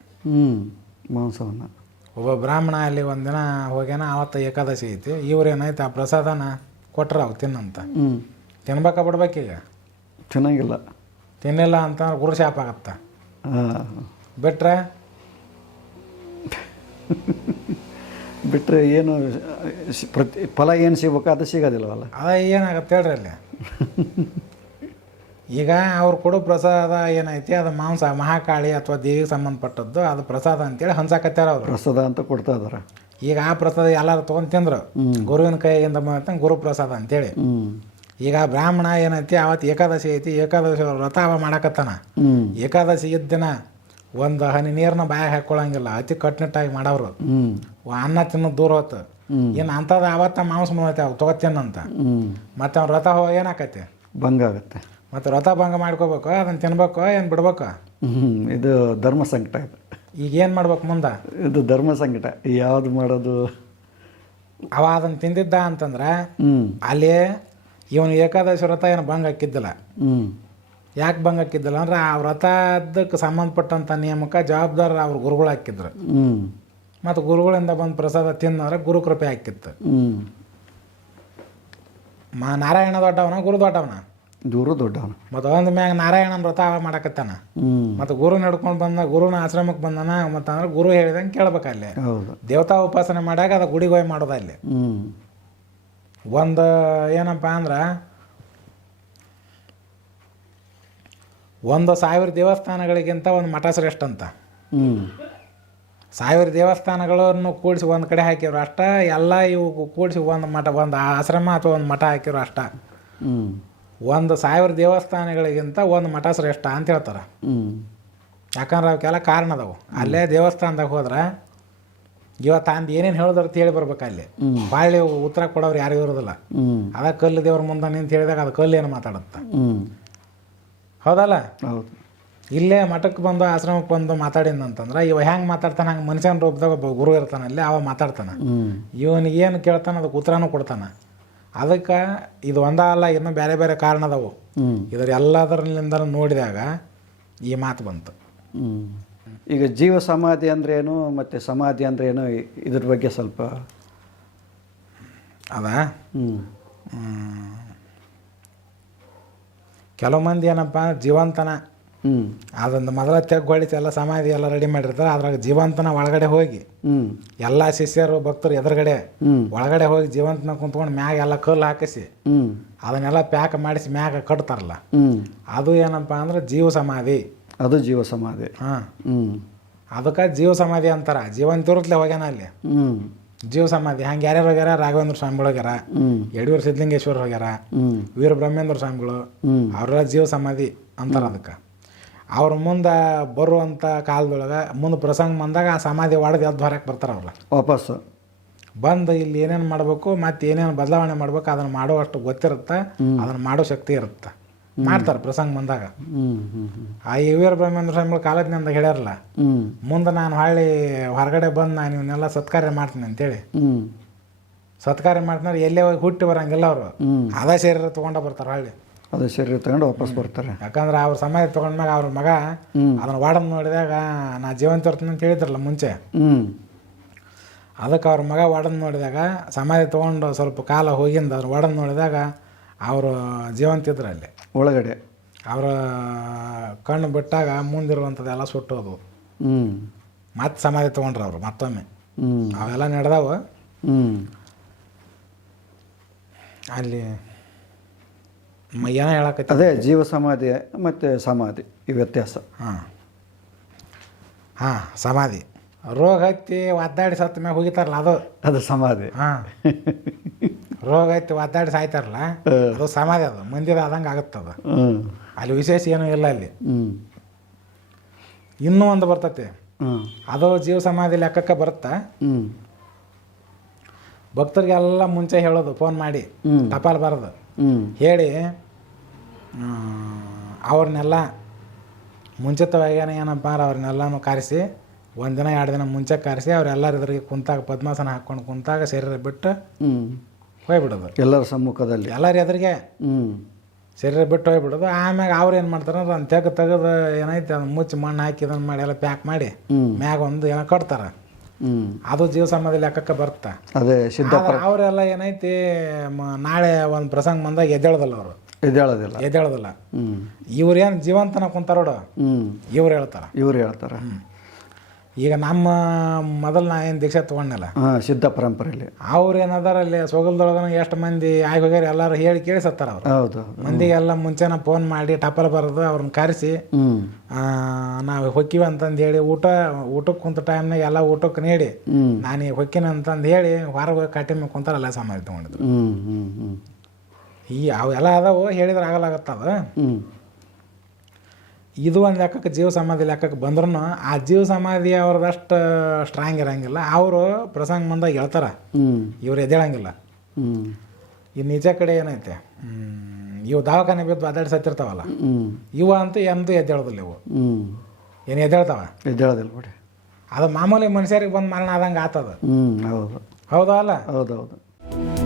ಮಾಂಸವನ್ನು ಒಬ್ಬ ಬ್ರಾಹ್ಮಣ ಅಲ್ಲಿ ಒಂದಿನ ಹೋಗ್ಯಾನ ಆವತ್ತು ಏಕಾದಶಿ ಐತಿ ಇವ್ರು ಏನೈತಿ ಆ ಪ್ರಸಾದನ ಕೊಟ್ರ ಅವು ತಿನ್ನಂತ ತಿನ್ಬೇಕ ಬಿಡ್ಬೇಕೀಗ ಚೆನ್ನಾಗಿಲ್ಲ ತಿನ್ನಿಲ್ಲ ಅಂತ ಗುರು ಶಾಪ ಆಗತ್ತ ಬಿಟ್ರೆ ಬಿಟ್ಟರೆ ಏನು ಪ್ರತಿ ಫಲ ಏನು ಸಿಗ್ಬೇಕು ಅದು ಸಿಗೋದಿಲ್ಲವಲ್ಲ ಅದ ಏನಾಗತ್ತೆ ಹೇಳ್ರಿ ಅಲ್ಲಿ ಈಗ ಅವ್ರು ಕೊಡೋ ಪ್ರಸಾದ ಏನೈತಿ ಅದು ಮಾಂಸ ಮಹಾಕಾಳಿ ಅಥವಾ ದೇವಿಗೆ ಸಂಬಂಧಪಟ್ಟದ್ದು ಅದು ಪ್ರಸಾದ ಅಂತೇಳಿ ಹಂಸಕತ್ತಾರ ಅವರು ಪ್ರಸಾದ ಅಂತ ಕೊಡ್ತಾ ಇದಾರೆ ಈಗ ಆ ಪ್ರಸಾದ ಎಲ್ಲರೂ ತೊಗೊಂಡು ತಿಂದ್ರು ಗುರುವಿನ ಕೈಯಿಂದ ಮಾಡ್ತಾನೆ ಗುರು ಪ್ರಸಾದ ಅಂತೇಳಿ ಈಗ ಬ್ರಾಹ್ಮಣ ಏನೈತಿ ಅವತ್ತು ಏಕಾದಶಿ ಐತಿ ಏಕಾದಶಿ ವ್ರತ ಅವ ಮಾಡಕತ್ತಾನ ಏಕಾದಶಿ ಇದ್ದಿನ ಒಂದು ಹನಿ ನೀರನ್ನ ಬಾಯಾಗ ಹಾಕ್ಕೊಳಂಗಿಲ್ಲ ಅತಿ ಕಟ್ಟುನಿಟ್ಟಾಗಿ ಮಾಡವ್ರು ಅನ್ನ ತಿನ್ನೋದು ದೂರ ಹೋತು ಏನು ಅಂಥದ್ದು ಅವತ್ತ ಮಾಂಸ ಮುಂದೈತೆ ಅವ್ ತಗೋತಿನಂತ ಮತ್ತೆ ಅವ್ನ ರಥ ಹೋಗ ಏನಾಕೈತಿ ಭಂಗ ಆಗುತ್ತೆ ಮತ್ತೆ ರಥ ಭಂಗ ಮಾಡ್ಕೋಬೇಕು ಅದನ್ನ ತಿನ್ಬೇಕು ಏನು ಬಿಡ್ಬೇಕು ಇದು ಧರ್ಮ ಸಂಕಟ ಈಗ ಏನು ಮಾಡ್ಬೇಕು ಮುಂದೆ ಇದು ಧರ್ಮ ಸಂಕಟ ಯಾವ್ದು ಮಾಡೋದು ಅವ ಅದನ್ನ ತಿಂದಿದ್ದ ಅಂತಂದ್ರೆ ಅಲ್ಲಿ ಇವನು ಏಕಾದಶಿ ವ್ರತ ಏನು ಭಂಗ ಹಾಕಿದ್ದಿಲ್ಲ ಯಾಕೆ ಭಂಗ ಅಂದ್ರೆ ಆ ವ್ರತದಕ್ಕೆ ಸಂಬಂಧಪಟ್ಟಂಥ ನಿಯಮಕ್ಕೆ ಜವಾಬ್ದಾರ ಅವ್ರ ಗುರುಗಳು ಹಾಕಿದ್ರು ಮತ್ತು ಗುರುಗಳಿಂದ ಬಂದು ಪ್ರಸಾದ ತಿನ್ನೋರೆ ಗುರು ಕೃಪೆ ಹಾಕಿತ್ತು ಮಾ ನಾರಾಯಣ ದೊಡ್ಡವನ ಗುರು ದೊಡ್ಡವನ ಗುರು ದೊಡ್ಡವನ ಮತ್ತು ಒಂದು ಮ್ಯಾಗ ನಾರಾಯಣನ ವ್ರತ ಮಾಡಕತ್ತಾನ ಮತ್ತು ಗುರು ನಡ್ಕೊಂಡು ಬಂದ ಗುರುನ ಆಶ್ರಮಕ್ಕೆ ಬಂದನ ಮತ್ತು ಅಂದ್ರೆ ಗುರು ಹೇಳಿದಂಗೆ ಕೇಳ್ಬೇಕು ಅಲ್ಲಿ ದೇವತಾ ಉಪಾಸನೆ ಮಾಡಾಗ ಅದು ಗುಡಿಗೋಯ್ ಮಾಡೋದ ಅಲ್ಲಿ ಒಂದು ಏನಪ್ಪ ಅಂದ್ರೆ ಒಂದು ಸಾವಿರ ದೇವಸ್ಥಾನಗಳಿಗಿಂತ ಒಂದು ಮಠ ಶ್ರೇಷ್ಠ ಅಂತ ಸಾವಿರ ದೇವಸ್ಥಾನಗಳನ್ನು ಕೂಡಿಸಿ ಒಂದು ಕಡೆ ಹಾಕಿರು ಅಷ್ಟ ಎಲ್ಲ ಇವು ಕೂಡಿಸಿ ಒಂದು ಮಠ ಒಂದು ಆಶ್ರಮ ಅಥವಾ ಒಂದು ಮಠ ಹಾಕಿರೋ ಅಷ್ಟ ಒಂದು ಸಾವಿರ ದೇವಸ್ಥಾನಗಳಿಗಿಂತ ಒಂದು ಮಠ ಶ್ರೇಷ್ಠ ಅಂತ ಹೇಳ್ತಾರೆ ಯಾಕಂದ್ರೆ ಅವಕ್ಕೆಲ್ಲ ಕಾರಣ ಅದಾವು ಅಲ್ಲೇ ದೇವಸ್ಥಾನದಾಗ ಹೋದ್ರೆ ಇವತ್ತು ಅಂದ ಏನೇನು ಹೇಳಿದ್ರೆ ಹೇಳಿ ಬರ್ಬೇಕು ಅಲ್ಲಿ ಉತ್ತರ ಕೊಡೋರು ಯಾರಿಗೂ ಇರೋದಿಲ್ಲ ಅದ ಕಲ್ಲು ದೇವ್ರ ಮುಂದೆ ನಿಂತ ಹೇಳಿದಾಗ ಅದು ಕಲ್ಲು ಏನು ಮಾತಾಡುತ್ತೆ ಹೌದಲ್ಲ ಹೌದು ಇಲ್ಲೇ ಮಠಕ್ಕೆ ಬಂದು ಆಶ್ರಮಕ್ಕೆ ಬಂದು ಮಾತಾಡಿದಂತಂದ್ರೆ ಇವ ಹೆಂಗೆ ಮಾತಾಡ್ತಾನೆ ಹಂಗೆ ಮನುಷ್ಯನ ರೂಪದಾಗ ಒಬ್ಬ ಗುರು ಇರ್ತಾನೆ ಅಲ್ಲಿ ಅವ ಮಾತಾಡ್ತಾನೆ ಇವನಿಗೆ ಏನು ಕೇಳ್ತಾನೆ ಅದಕ್ಕೆ ಉತ್ತರನೂ ಕೊಡ್ತಾನೆ ಅದಕ್ಕೆ ಇದು ಒಂದ ಅಲ್ಲ ಇನ್ನೂ ಬೇರೆ ಬೇರೆ ಕಾರಣ ಅದಾವು ಇದರ ಎಲ್ಲದರಲ್ಲಿಂದ ನೋಡಿದಾಗ ಈ ಮಾತು ಬಂತು ಈಗ ಜೀವ ಸಮಾಧಿ ಅಂದ್ರೆ ಏನು ಮತ್ತು ಸಮಾಧಿ ಅಂದ್ರೆ ಏನು ಇದ್ರ ಬಗ್ಗೆ ಸ್ವಲ್ಪ ಅದ ಕೆಲವು ಮಂದಿ ಏನಪ್ಪ ಜೀವಂತನ ಅದೊಂದು ಮೊದಲ ತೆಗ್ಗೊಳಿತು ಎಲ್ಲ ಸಮಾಧಿ ಎಲ್ಲ ರೆಡಿ ಮಾಡಿರ್ತಾರೆ ಅದ್ರಾಗ ಜೀವಂತನ ಒಳಗಡೆ ಹೋಗಿ ಎಲ್ಲ ಶಿಷ್ಯರು ಭಕ್ತರು ಎದುರುಗಡೆ ಒಳಗಡೆ ಹೋಗಿ ಜೀವಂತನ ಕುಂತ್ಕೊಂಡು ಮ್ಯಾಗ ಎಲ್ಲ ಕಲ್ಲು ಹಾಕಿಸಿ ಅದನ್ನೆಲ್ಲ ಪ್ಯಾಕ್ ಮಾಡಿಸಿ ಮ್ಯಾಗ ಕಟ್ತಾರಲ್ಲ ಅದು ಏನಪ್ಪ ಅಂದ್ರೆ ಜೀವ ಸಮಾಧಿ ಅದು ಜೀವ ಸಮಾಧಿ ಹಾಂ ಅದಕ್ಕ ಜೀವ ಸಮಾಧಿ ಅಂತಾರ ಜೀವಂತಿರುತ್ತಲೇ ಹೋಗ್ಯಾನ ಅಲ್ಲಿ ಜೀವ ಸಮಾಧಿ ಹಂಗೆ ಯಾರ್ಯಾರು ಹೋಗ್ಯಾರ ರಾಘವೇಂದ್ರ ಸ್ವಾಮಿಗಳು ಹೋಗ್ಯಾರ ಯಡಿಯೂರು ಸಿದ್ಧಲಿಂಗೇಶ್ವರ ಹೋಗ್ಯಾರ ವೀರ ಬ್ರಹ್ಮೇಂದ್ರ ಸ್ವಾಮಿಗಳು ಅವರೆಲ್ಲ ಜೀವ ಸಮಾಧಿ ಅಂತಾರ ಅದಕ್ಕೆ ಅವ್ರ ಮುಂದೆ ಬರುವಂಥ ಕಾಲದೊಳಗೆ ಮುಂದೆ ಪ್ರಸಂಗ ಬಂದಾಗ ಆ ಸಮಾಧಿ ಒಡೆದು ಎದ್ದು ಹೊರಕ್ಕೆ ಬರ್ತಾರೆ ಅವ್ರ ವಾಪಸ್ಸು ಬಂದ ಇಲ್ಲಿ ಏನೇನು ಮಾಡಬೇಕು ಮತ್ತೆ ಏನೇನು ಬದಲಾವಣೆ ಮಾಡಬೇಕು ಅದನ್ನ ಮಾಡುವಷ್ಟು ಗೊತ್ತಿರುತ್ತೆ ಅದನ್ನ ಮಾಡೋ ಶಕ್ತಿ ಇರುತ್ತೆ ಮಾಡ್ತಾರೆ ಪ್ರಸಂಗ ಬಂದಾಗ ಆ ಯವಿಯರ್ ಬ್ರಹ್ಮೇಂದ್ರ ಸ್ವಾಮಿಗಳು ಅಂತ ಹೇಳ್ಯಾರಲ್ಲ ಮುಂದೆ ನಾನು ಹಳ್ಳಿ ಹೊರಗಡೆ ಬಂದು ನಾನು ಇವನ್ನೆಲ್ಲ ಸತ್ಕಾರ್ಯ ಮಾಡ್ತೀನಿ ಅಂತೇಳಿ ಸತ್ಕಾರ್ಯ ಮಾಡ್ತಾರೆ ಎಲ್ಲೇ ಹೋಗಿ ಹುಟ್ಟಿ ಬರಂಗಿಲ್ಲ ಅವರು ಅದೇ ಶರೀರ ತಗೊಂಡ ಬರ್ತಾರೆ ಹಳ್ಳಿ ಅದೇ ಶರೀರ ತಗೊಂಡು ವಾಪಸ್ ಬರ್ತಾರೆ ಯಾಕಂದ್ರೆ ಅವ್ರ ಸಮಯ ತಗೊಂಡ್ಮ್ಯಾಗ ಅವ್ರ ಮಗ ಅದನ್ನ ವಾಡನ್ ನೋಡಿದಾಗ ನಾ ಜೀವಂತ ಇರ್ತೀನಿ ಅಂತ ಹೇಳಿದ್ರಲ್ಲ ಮುಂಚೆ ಅದಕ್ಕೆ ಅವ್ರ ಮಗ ವಾಡನ್ ನೋಡಿದಾಗ ಸಮಾಧಿ ತೊಗೊಂಡು ಸ್ವಲ್ಪ ಕಾಲ ಹೋಗಿಂದ ಅದ್ರ ವಾಡನ್ ನೋಡಿದಾಗ ಅವರು ಜೀವಂತಿದ್ರು ಅಲ್ಲಿ ಒಳಗಡೆ ಅವರ ಕಣ್ಣು ಬಿಟ್ಟಾಗ ಮುಂದಿರುವಂಥದ್ದೆಲ್ಲ ಸುಟ್ಟೋದು ಹ್ಞೂ ಮತ್ತೆ ಸಮಾಧಿ ತೊಗೊಂಡ್ರೆ ಅವರು ಮತ್ತೊಮ್ಮೆ ಅವೆಲ್ಲ ನಡೆದವು ಅಲ್ಲಿ ಏನೋ ಹೇಳಕೈತೆ ಅದೇ ಜೀವ ಸಮಾಧಿ ಮತ್ತು ಸಮಾಧಿ ಈ ವ್ಯತ್ಯಾಸ ಹಾಂ ಹಾಂ ಸಮಾಧಿ ರೋಗ ಹತ್ತಿ ಒದ್ದಾಡಿ ಸತ್ತ ಮ್ಯಾಗ ಹೋಗಿತಾರಲ್ಲ ಅದು ಅದು ಸಮಾಧಿ ಹಾಂ ರೋಗ ಐತಿ ಒದ್ದಾಡಿ ಸಾಯ್ತಾರಲ್ಲ ಅದು ಸಮಾಧಿ ಅದು ಮಂದಿರ ಆದಂಗೆ ಆಗುತ್ತದ ಅಲ್ಲಿ ವಿಶೇಷ ಏನೂ ಇಲ್ಲ ಅಲ್ಲಿ ಇನ್ನೂ ಒಂದು ಬರ್ತೈತಿ ಅದು ಜೀವ ಸಮಾಧಿ ಲೆಕ್ಕಕ್ಕೆ ಬರುತ್ತಾ ಭಕ್ತರಿಗೆಲ್ಲ ಮುಂಚೆ ಹೇಳೋದು ಫೋನ್ ಮಾಡಿ ಟಪಾಲ್ ಬರೋದು ಹೇಳಿ ಅವ್ರನ್ನೆಲ್ಲ ಮುಂಚಿತವಾಗಿ ಏನಪ್ಪ ಅವ್ರನ್ನೆಲ್ಲನೂ ಕರೆಸಿ ಒಂದಿನ ಎರಡು ದಿನ ಮುಂಚೆ ಕರೆಸಿ ಅವರೆಲ್ಲರಿದ್ರಿಗೆ ಕುಂತಾಗ ಪದ್ಮಾಸನ ಹಾಕ್ಕೊಂಡು ಕುಂತಾಗ ಶರೀರ ಬಿಟ್ಟು ಹೋಗ್ಬಿಡೋದು ಎಲ್ಲರ ಸಮ್ಮುಖದಲ್ಲಿ ಎಲ್ಲರ ಎದುರಿಗೆ ಹ್ಞೂ ಶರೀರ ಬಿಟ್ಟು ಹೋಗ್ಬಿಡೋದು ಆಮ್ಯಾಗ ಅವ್ರು ಏನು ಮಾಡ್ತಾರೆ ಅಂದ್ರೆ ಒಂದು ತೆಗ್ದು ತೆಗೆದು ಏನೈತೆ ಅದನ್ನು ಮುಚ್ಚಿ ಮಣ್ಣು ಹಾಕಿ ಇದನ್ನು ಮಾಡಿ ಎಲ್ಲ ಪ್ಯಾಕ್ ಮಾಡಿ ಮ್ಯಾಗ ಒಂದು ಏನೋ ಕಟ್ತಾರೆ ಅದು ಜೀವ ಸಮಾಧಿ ಲೆಕ್ಕಕ್ಕೆ ಬರುತ್ತೆ ಅದೇ ಸಿದ್ಧ ಅವರೆಲ್ಲ ಏನೈತಿ ನಾಳೆ ಒಂದು ಪ್ರಸಂಗ ಬಂದಾಗ ಎದ್ದೇಳೋದಲ್ಲ ಅವರು ಎದ್ದೇಳೋದಿಲ್ಲ ಎದ್ದೇಳೋದಿಲ್ಲ ಇವ್ರು ಏನು ಜೀವಂತನ ಕುಂತಾರೋಡು ಇವ್ರು ಹೇಳ್ತಾರೆ ಇವ್ರು ಹೇಳ್ತಾರೆ ಈಗ ನಮ್ಮ ಮೊದಲು ನಾ ಏನು ದೀಕ್ಷೆ ತೊಗೊಂಡಲ್ಲ ಸಿದ್ಧ ಪರಂಪರೆಯಲ್ಲಿ ಅವ್ರು ಏನದಾರ ಅಲ್ಲಿ ಸೊಗಲ್ದೊಳಗನ ಎಷ್ಟು ಮಂದಿ ಆಗಿ ಹೋಗ್ಯಾರ ಎಲ್ಲರೂ ಹೇಳಿ ಕೇಳಿ ಸತ್ತಾರ ಅವ್ರು ಹೌದು ಮಂದಿಗೆಲ್ಲ ಮುಂಚೆನ ಫೋನ್ ಮಾಡಿ ಟಪಲ್ ಬರೋದು ಅವ್ರನ್ನ ಕರೆಸಿ ನಾವು ಹೊಕ್ಕಿವಿ ಅಂತಂದು ಹೇಳಿ ಊಟ ಊಟಕ್ಕೆ ಕುಂತ ಟೈಮ್ನಾಗ ಎಲ್ಲ ಊಟಕ್ಕೆ ನೀಡಿ ನಾನು ಹೊಕ್ಕಿನ ಅಂತಂದು ಹೇಳಿ ಹೊರಗೆ ಹೋಗಿ ಕಟ್ಟಿ ಮೇಲೆ ಕುಂತಾರಲ್ಲ ತಗೊಂಡಿದ್ದು ತೊಗೊಂಡಿದ್ರು ಈ ಅವೆಲ್ಲ ಅದಾವು ಹೇಳಿದ್ರೆ ಆಗಲಾಗತ್ತದ ಇದು ಒಂದು ಲೆಕ್ಕಕ್ಕೆ ಜೀವ ಸಮಾಧಿ ಲೆಕ್ಕಕ್ಕೆ ಬಂದ್ರೂ ಆ ಜೀವ ಸಮಾಧಿ ಅವ್ರದಷ್ಟು ಸ್ಟ್ರಾಂಗ್ ಇರೋಂಗಿಲ್ಲ ಅವರು ಪ್ರಸಂಗ ಬಂದಾಗ ಹೇಳ್ತಾರೆ ಇವ್ರು ಎದ್ದೇಳಂಗಿಲ್ಲ ಈ ನಿಜ ಕಡೆ ಏನೈತೆ ಇವು ದವಾಖಾನೆ ಬಿದ್ದು ಅದಾಡಿ ಸತ್ತಿರ್ತಾವಲ್ಲ ಇವು ಅಂತೂ ಎಂತೂ ಎದ್ದೇಳೋದಿಲ್ಲ ಇವು ಏನು ಎದ್ದೇಳ್ತಾವ ಎದ್ದೇಳೋದಿಲ್ಲ ಬಿಡಿ ಅದು ಮಾಮೂಲಿ ಮನುಷ್ಯರಿಗೆ ಬಂದು ಮರಣ ಆದಂಗೆ ಆತದ ಹೌದು ಹೌದಾ ಅಲ್ಲ ಹೌದು ಹೌದು